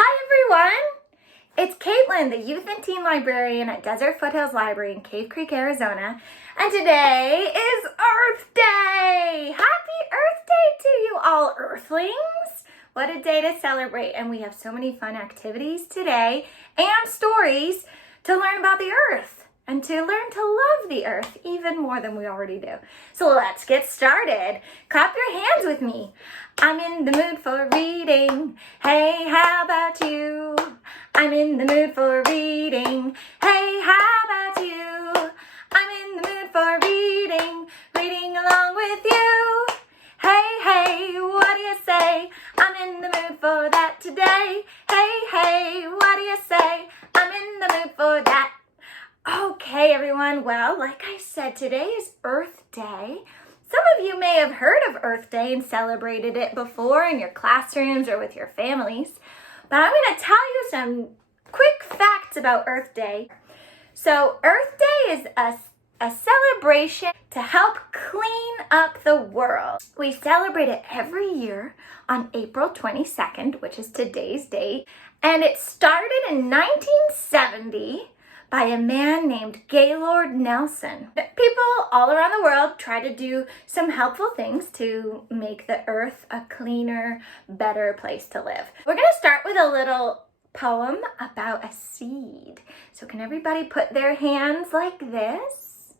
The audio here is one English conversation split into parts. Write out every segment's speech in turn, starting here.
Hi everyone! It's Caitlin, the Youth and Teen Librarian at Desert Foothills Library in Cave Creek, Arizona. And today is Earth Day! Happy Earth Day to you all Earthlings! What a day to celebrate, and we have so many fun activities today and stories to learn about the Earth and to learn to love the Earth even more than we already do. So let's get started. Clap your hands with me. I'm in the mood for reading. Hey, how about you? I'm in the mood for reading. Hey, how about you? I'm in the mood for reading, reading along with you. Hey, hey, what do you say? I'm in the mood for that today. Hey, hey, what do you say? I'm in the mood for that. Okay, everyone. Well, like I said, today is Earth Day. Some of you may have heard of Earth Day and celebrated it before in your classrooms or with your families. But I'm going to tell you some quick facts about Earth Day. So Earth Day is a celebration to help clean up the world. We celebrate it every year on April 22nd, which is today's date. And it started in 1970 by a man named Ehlert Nelson. People all around the world try to do some helpful things to make the earth a cleaner, better place to live. We're going to start with a little poem about a seed. So can everybody put their hands like this?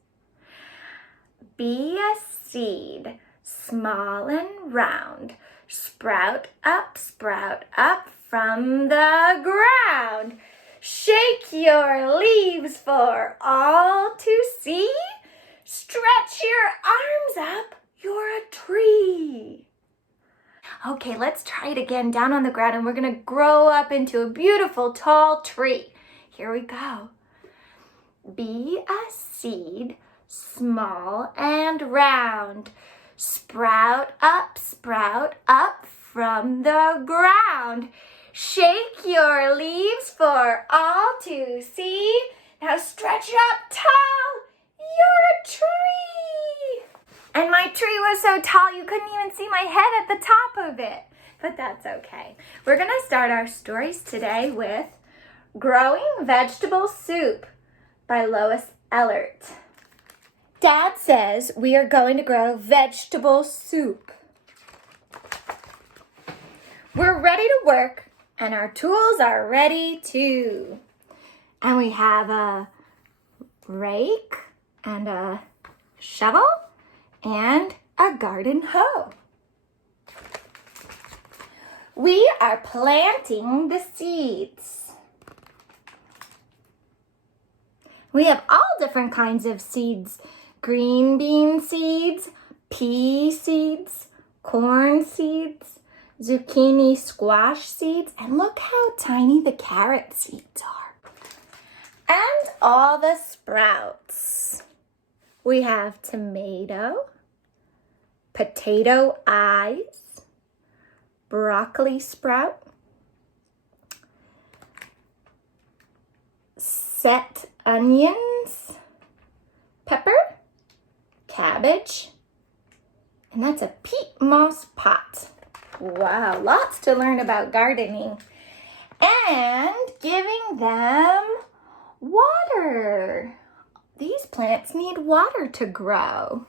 Be a seed, small and round, sprout up from the ground. Shake your leaves for all to see. Stretch your arms up, you're a tree. Okay, let's try it again down on the ground, and we're gonna grow up into a beautiful tall tree. Here we go. Be a seed, small and round. Sprout up from the ground. Shake your leaves for all to see. Now stretch up tall, you're a tree. And my tree was so tall you couldn't even see my head at the top of it. But that's okay. We're going to start our stories today with Growing Vegetable Soup by Lois Ehlert. Dad says we are going to grow vegetable soup. We're ready to work. And our tools are ready too. And we have a rake and a shovel and a garden hoe. We are planting the seeds. We have all different kinds of seeds. Green bean seeds, pea seeds, corn seeds, zucchini squash seeds, and look how tiny the carrot seeds are. And all the sprouts. We have tomato, potato eyes, broccoli sprout, set onions, pepper, cabbage, and that's a peat moss pot. Wow, lots to learn about gardening. And giving them water. These plants need water to grow.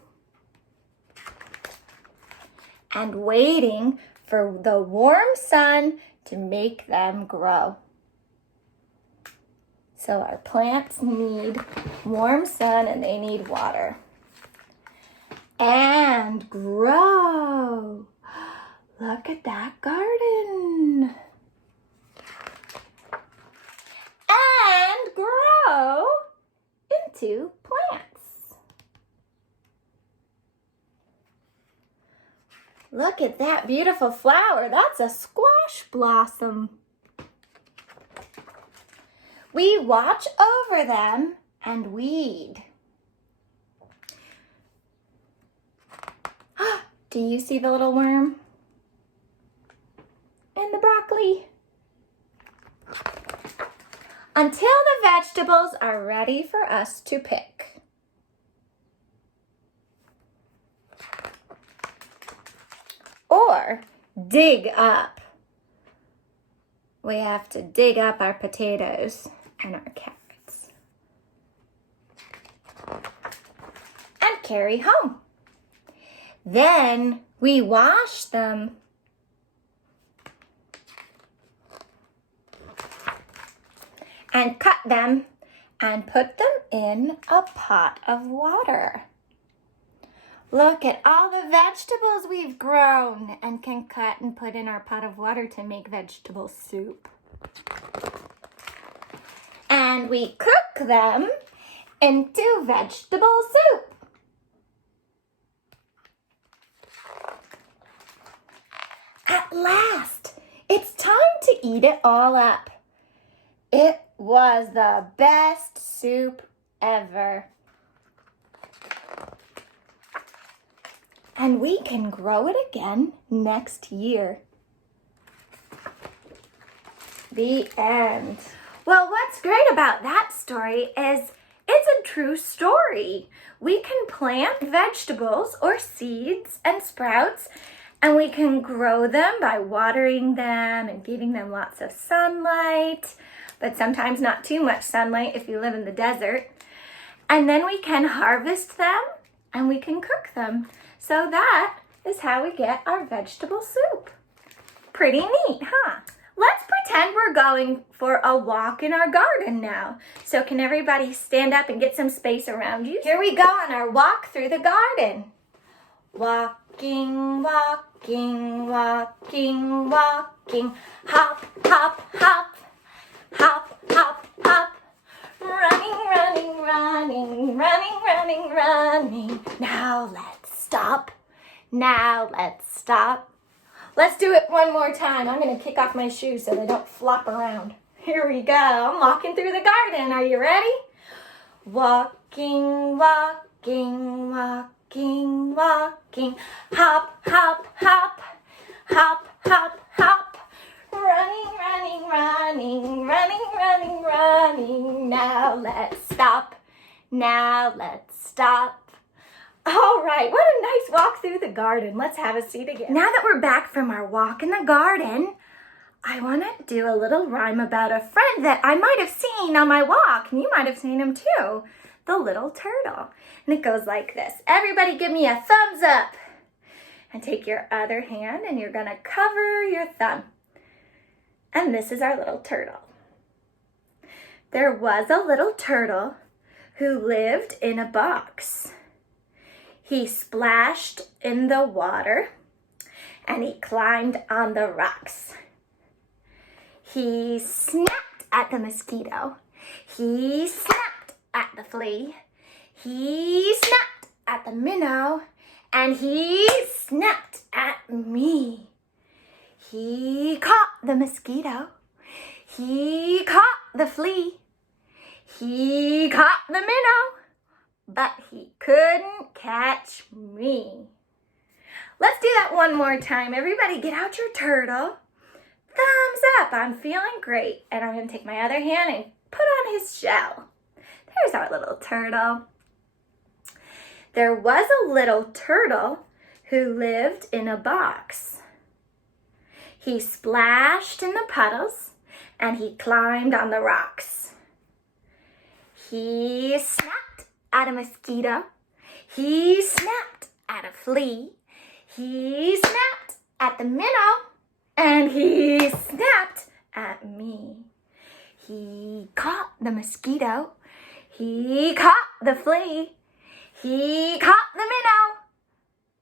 And waiting for the warm sun to make them grow. So our plants need warm sun and they need water. And grow. Look at that garden. And grow into plants. Look at that beautiful flower. That's a squash blossom. We watch over them and weed. Do you see the little worm? And the broccoli. Until the vegetables are ready for us to pick. Or dig up. we have to dig up our potatoes and our carrots and carry home. Then we wash them and cut them and put them in a pot of water. Look at all the vegetables we've grown and can cut and put in our pot of water to make vegetable soup. And we cook them into vegetable soup. At last, it's time to eat it all up. It was the best soup ever. And we can grow it again next year. The end. Well, what's great about that story is it's a true story. We can plant vegetables or seeds and sprouts, and we can grow them by watering them and giving them lots of sunlight, but sometimes not too much sunlight if you live in the desert. And then we can harvest them and we can cook them. So that is how we get our vegetable soup. Pretty neat, huh? Let's pretend we're going for a walk in our garden now. So can everybody stand up and get some space around you? Here we go on our walk through the garden. Walking, walking, walking, walking. Hop, hop, hop. Hop, hop, hop. Running, running, running, running, running, running. Now let's stop. Now let's stop. Let's do it one more time. I'm going to kick off my shoes so they don't flop around. Here we go. I'm walking through the garden. Are you ready? Walking, walking, walking, walking. Hop, hop, hop. Hop, hop, hop. Running, running, running, running, running, running. Now let's stop. Now let's stop. All right, what a nice walk through the garden. Let's have a seat again. Now that we're back from our walk in the garden, I want to do a little rhyme about a friend that I might have seen on my walk, and you might have seen him too, the little turtle. And it goes like this. Everybody give me a thumbs up. And take your other hand and you're going to cover your thumb. And this is our little turtle. There was a little turtle who lived in a box. He splashed in the water and he climbed on the rocks. He snapped at the mosquito. He snapped at the flea. He snapped at the minnow. And he snapped at me. He caught the mosquito. He caught the flea. He caught the minnow. But he couldn't catch me. Let's do that one more time. Everybody get out your turtle. Thumbs up. I'm feeling great. And I'm going to take my other hand and put on his shell. There's our little turtle. There was a little turtle who lived in a box. He splashed in the puddles and he climbed on the rocks. He snapped at a mosquito. He snapped at a flea. He snapped at the minnow. And he snapped at me. He caught the mosquito. He caught the flea. He caught the minnow.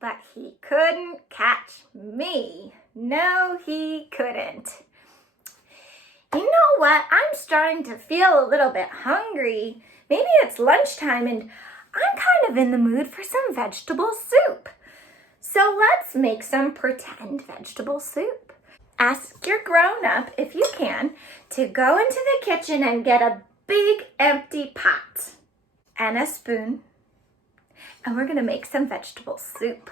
But he couldn't catch me. No, he couldn't. You know what? I'm starting to feel a little bit hungry. Maybe it's lunchtime and I'm kind of in the mood for some vegetable soup. So let's make some pretend vegetable soup. Ask your grown-up, if you can, to go into the kitchen and get a big empty pot and a spoon. And we're going to make some vegetable soup.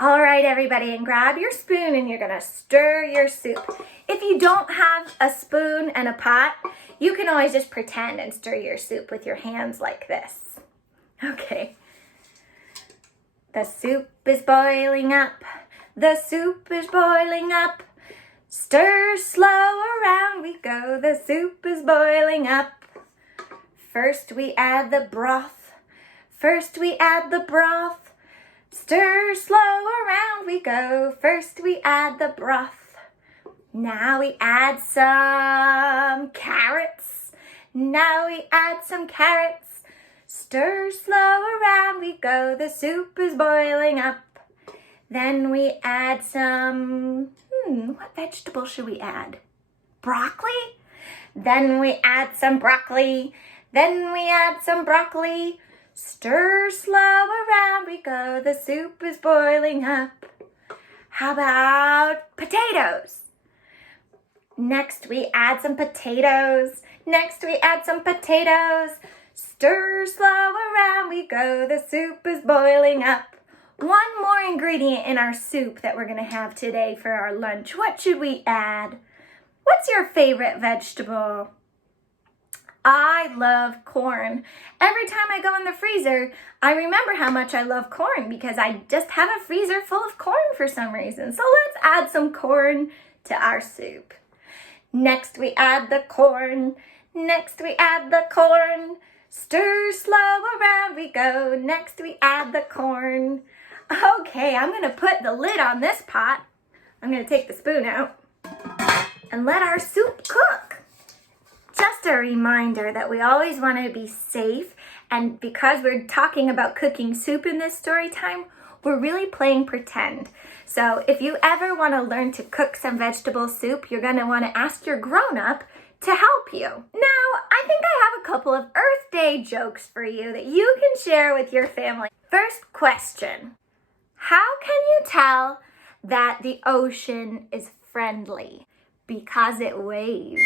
All right, everybody, and grab your spoon and you're going to stir your soup. If you don't have a spoon and a pot, you can always just pretend and stir your soup with your hands like this. Okay. The soup is boiling up. The soup is boiling up. Stir slow around we go, the soup is boiling up. First we add the broth. First we add the broth. Stir slow, around we go. First we add the broth. Now we add some carrots. Now we add some carrots. Stir slow, around we go. The soup is boiling up. Then we add some, what vegetable should we add? Broccoli? Then we add some broccoli. Then we add some broccoli. Stir slow, around we go. The soup is boiling up. How about potatoes? Next we add some potatoes. Next we add some potatoes. Stir slow, around we go. The soup is boiling up. One more ingredient in our soup that we're going to have today for our lunch. What should we add? What's your favorite vegetable? I love corn. Every time I go in the freezer, I remember how much I love corn because I just have a freezer full of corn for some reason. So let's add some corn to our soup. Next we add the corn. Next we add the corn. Stir slow, around we go. Next we add the corn. Okay, I'm going to put the lid on this pot. I'm going to take the spoon out and let our soup cook. Just a reminder that we always want to be safe, and because we're talking about cooking soup in this story time, we're really playing pretend. So if you ever want to learn to cook some vegetable soup, you're going to want to ask your grown-up to help you. Now, I think I have a couple of Earth Day jokes for you that you can share with your family. First question. How can you tell that the ocean is friendly? Because it waves.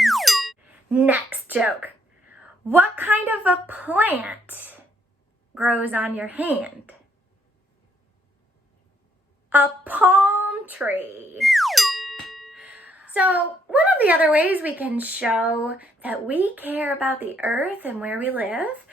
Next joke. What kind of a plant grows on your hand? A palm tree. So one of the other ways we can show that we care about the earth and where we live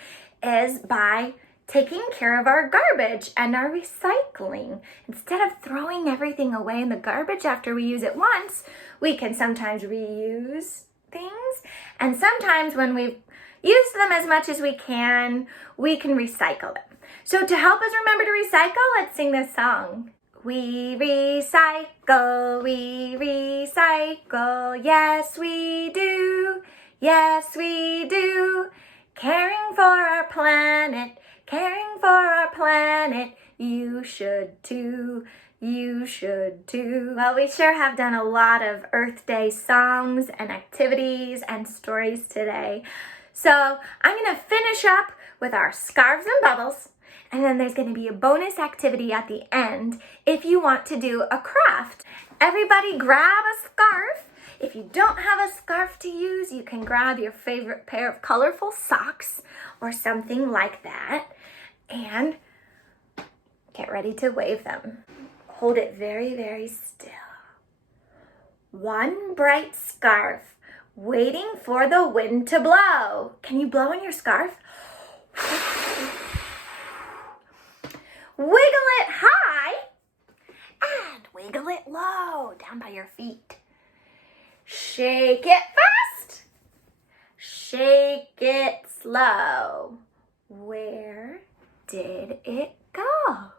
is by taking care of our garbage and our recycling. Instead of throwing everything away in the garbage after we use it once, we can sometimes reuse things. And sometimes when we've used them as much as we can recycle them. So to help us remember to recycle, let's sing this song. We recycle, yes we do, yes we do. Caring for our planet, you should too, you should too. Well, we sure have done a lot of Earth Day songs and activities and stories today. So I'm gonna finish up with our scarves and bubbles, and then there's gonna be a bonus activity at the end if you want to do a craft. Everybody grab a scarf. If you don't have a scarf to use, you can grab your favorite pair of colorful socks or something like that and get ready to wave them. Hold it very, very still. One bright scarf waiting for the wind to blow. Can you blow on your scarf? Wiggle it high and wiggle it low down by your feet. Shake it fast, shake it slow. Where did it go?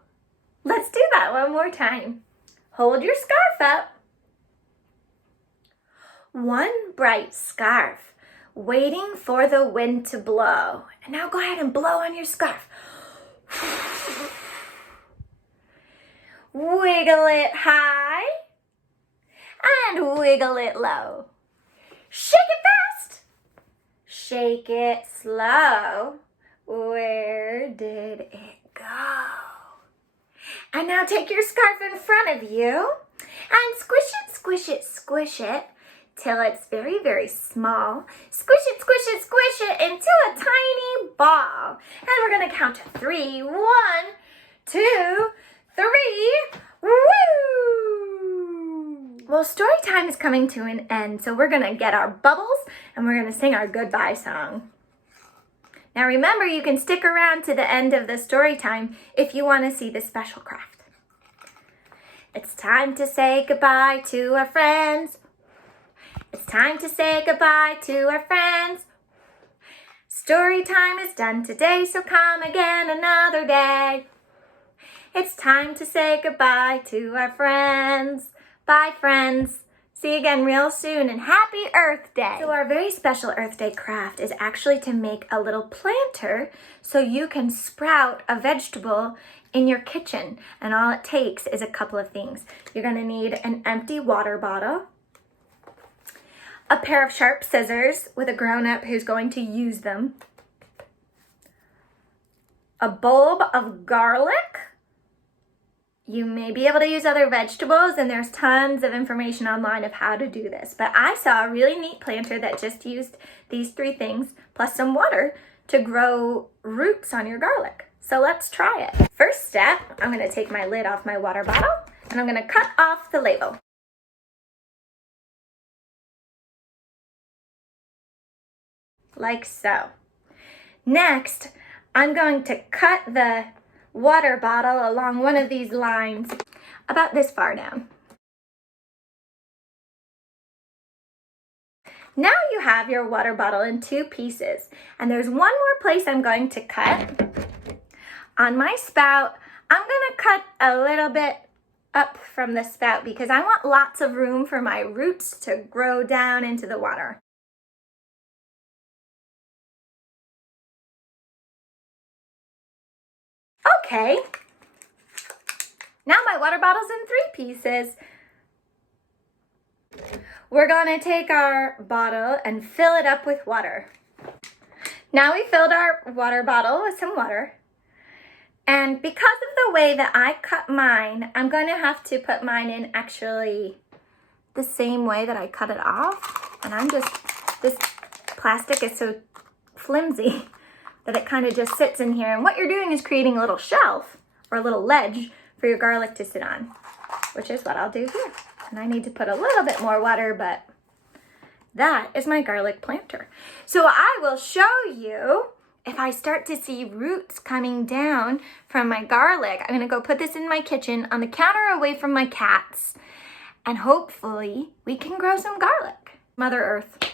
Let's do that one more time. Hold your scarf up. One bright scarf waiting for the wind to blow. And now go ahead and blow on your scarf. Wiggle it high and wiggle it low. Shake it fast, shake it slow. Where did it go? And now take your scarf in front of you and squish it, squish it, squish it till it's very, very small. Squish it, squish it, squish it into a tiny ball. And we're gonna count to 3. 1, 2, 3. Woo! Well, story time is coming to an end, so we're gonna get our bubbles and we're gonna sing our goodbye song. Now remember, you can stick around to the end of the story time if you want to see the special craft. It's time to say goodbye to our friends. It's time to say goodbye to our friends. Story time is done today, so come again another day. It's time to say goodbye to our friends. Bye, friends. See you again real soon, and happy Earth Day. So our very special Earth Day craft is actually to make a little planter so you can sprout a vegetable in your kitchen. And all it takes is a couple of things. You're gonna need an empty water bottle, a pair of sharp scissors with a grown-up who's going to use them, a bulb of garlic. You may be able to use other vegetables, and there's tons of information online of how to do this. But I saw a really neat planter that just used these 3 things plus some water to grow roots on your garlic. So let's try it. First step, I'm gonna take my lid off my water bottle and I'm gonna cut off the label. Like so. Next, I'm going to cut the water bottle along one of these lines about this far down. Now you have your water bottle in 2 pieces, and there's one more place I'm going to cut. On my spout, I'm gonna cut a little bit up from the spout because I want lots of room for my roots to grow down into the water. Okay, now my water bottle's in 3 pieces. We're gonna take our bottle and fill it up with water. Now we filled our water bottle with some water. And because of the way that I cut mine, I'm gonna have to put mine in actually the same way that I cut it off. And this plastic is so flimsy that it kind of just sits in here. And what you're doing is creating a little shelf or a little ledge for your garlic to sit on, which is what I'll do here. And I need to put a little bit more water, but that is my garlic planter. So I will show you if I start to see roots coming down from my garlic. I'm gonna go put this in my kitchen on the counter away from my cats, and hopefully we can grow some garlic. Mother Earth.